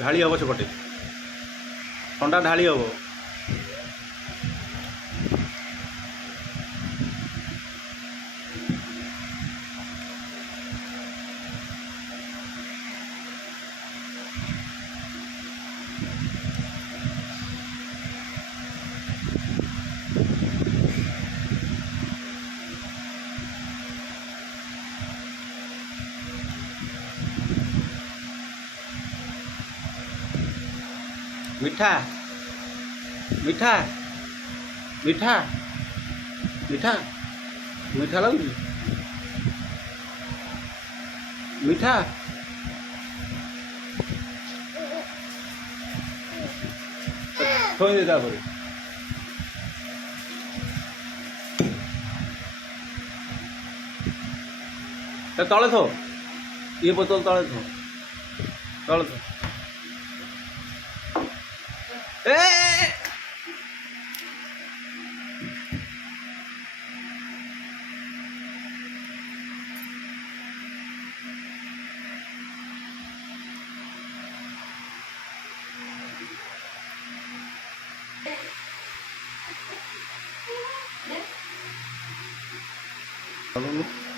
ढाली हम सेपटे ठंडा ढाली हम मीठा मीठा मीठा मीठा मीठा लगुच मीठा थोड़ी दे तापर तले थो ये बोतल तले थो तले थो ए Kalau